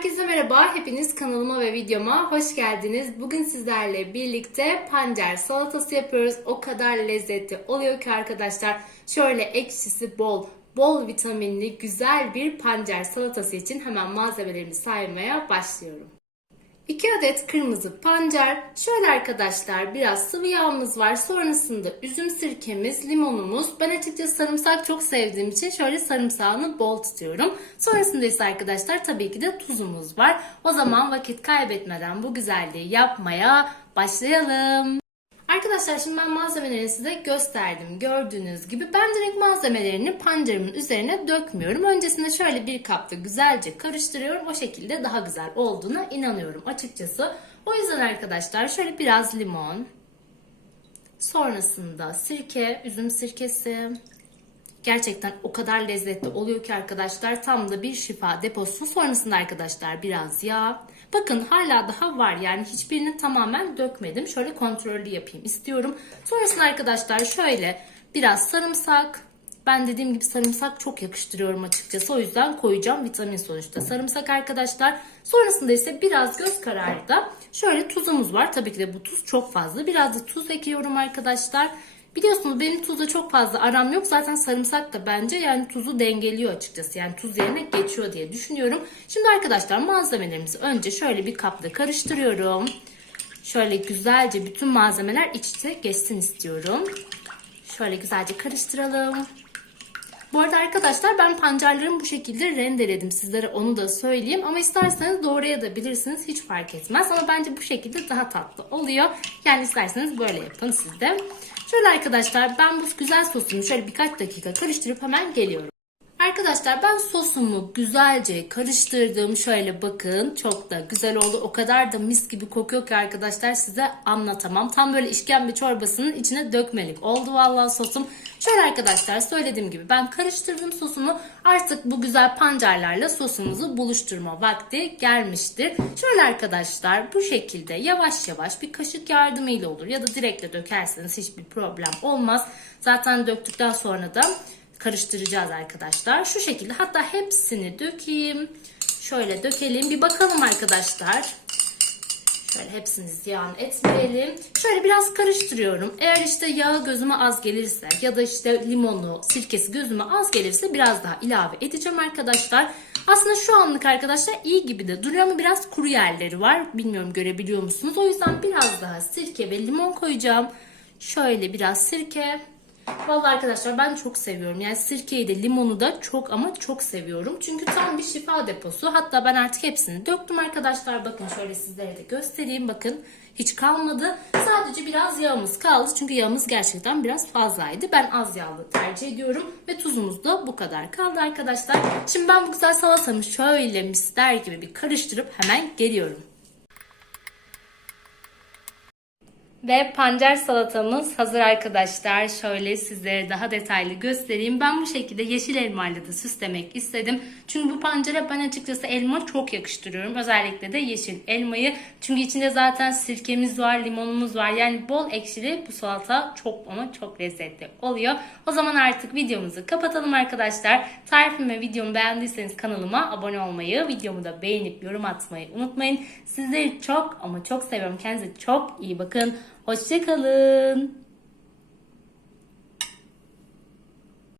Herkese merhaba, hepiniz kanalıma ve videoma hoş geldiniz. Bugün sizlerle birlikte pancar salatası yapıyoruz. O kadar lezzetli oluyor ki arkadaşlar. Şöyle ekşisi bol, bol vitaminli güzel bir pancar salatası için hemen malzemelerimi saymaya başlıyorum. 2 adet kırmızı pancar, şöyle arkadaşlar biraz sıvı yağımız var. Sonrasında üzüm sirkemiz, limonumuz. Ben açıkçası sarımsak çok sevdiğim için şöyle sarımsağını bol tutuyorum. Sonrasında ise arkadaşlar tabii ki de tuzumuz var. O zaman vakit kaybetmeden bu güzelliği yapmaya başlayalım. Arkadaşlar şimdi ben malzemelerini size gösterdim. Gördüğünüz gibi ben direkt malzemelerini pancarımın üzerine dökmüyorum. Öncesinde şöyle bir kapta güzelce karıştırıyorum. O şekilde daha güzel olduğuna inanıyorum açıkçası. O yüzden arkadaşlar şöyle biraz limon. Sonrasında sirke, üzüm sirkesi. Gerçekten o kadar lezzetli oluyor ki arkadaşlar tam da bir şifa deposu. Sonrasında arkadaşlar biraz yağ. Bakın hala daha var yani hiçbirini tamamen dökmedim. Şöyle kontrollü yapayım istiyorum. Sonrasında arkadaşlar şöyle biraz sarımsak. Ben dediğim gibi sarımsak çok yakıştırıyorum açıkçası. O yüzden koyacağım vitamin sonuçta. Sarımsak arkadaşlar. Sonrasında ise biraz göz kararı da şöyle tuzumuz var. Tabii ki de bu tuz çok fazla. Biraz da tuz ekliyorum arkadaşlar. Biliyorsunuz benim tuzla çok fazla aram yok. Zaten sarımsak da bence yani tuzu dengeliyor açıkçası. Yani tuz yerine geçiyor diye düşünüyorum. Şimdi arkadaşlar malzemelerimizi önce şöyle bir kapta karıştırıyorum. Şöyle güzelce bütün malzemeler iç içe geçsin istiyorum. Şöyle güzelce karıştıralım. Bu arada arkadaşlar ben pancarlarımı bu şekilde rendeledim. Sizlere onu da söyleyeyim. Ama isterseniz doğrayabilirsiniz. Hiç fark etmez. Ama bence bu şekilde daha tatlı oluyor. Yani isterseniz böyle yapın siz de. Şöyle arkadaşlar ben bu güzel sosumu şöyle birkaç dakika karıştırıp hemen geliyorum. Arkadaşlar ben sosumu güzelce karıştırdım. Şöyle bakın çok da güzel oldu. O kadar da mis gibi kokuyor ki arkadaşlar size anlatamam. Tam böyle işkembe çorbasının içine dökmelik oldu vallahi sosum. Şöyle arkadaşlar söylediğim gibi ben karıştırdım sosumu. Artık bu güzel pancarlarla sosumuzu buluşturma vakti gelmiştir. Şöyle arkadaşlar bu şekilde yavaş yavaş bir kaşık yardımıyla olur ya da direktle dökerseniz hiçbir problem olmaz. Zaten döktükten sonra da karıştıracağız arkadaşlar. Şu şekilde hatta hepsini dökeyim. Şöyle dökelim. Bir bakalım arkadaşlar. Şöyle hepsini ziyan etmeyelim. Şöyle biraz karıştırıyorum. Eğer işte yağı gözüme az gelirse ya da işte limonu, sirkesi gözüme az gelirse biraz daha ilave edeceğim arkadaşlar. Aslında şu anlık arkadaşlar iyi gibi de duruyor ama biraz kuru yerleri var. Bilmiyorum görebiliyor musunuz? O yüzden biraz daha sirke ve limon koyacağım. Şöyle biraz sirke. Vallahi arkadaşlar ben çok seviyorum. Yani sirkeyi de limonu da çok ama çok seviyorum. Çünkü tam bir şifa deposu. Hatta ben artık hepsini döktüm arkadaşlar. Bakın şöyle sizlere de göstereyim. Bakın hiç kalmadı. Sadece biraz yağımız kaldı. Çünkü yağımız gerçekten biraz fazlaydı. Ben az yağlı tercih ediyorum. Ve tuzumuz da bu kadar kaldı arkadaşlar. Şimdi ben bu güzel salatamı şöyle mister gibi bir karıştırıp hemen geliyorum. Ve pancar salatamız hazır arkadaşlar. Şöyle sizlere daha detaylı göstereyim. Ben bu şekilde yeşil elmayla da süslemek istedim. Çünkü bu pancara ben açıkçası elma çok yakıştırıyorum. Özellikle de yeşil elmayı. Çünkü içinde zaten sirkemiz var, limonumuz var. Yani bol ekşili bu salata çok ama çok lezzetli oluyor. O zaman artık videomuzu kapatalım arkadaşlar. Tarifimi ve videomu beğendiyseniz kanalıma abone olmayı, videomu da beğenip yorum atmayı unutmayın. Sizleri çok ama çok seviyorum. Kendinize çok iyi bakın. Hoşçakalın.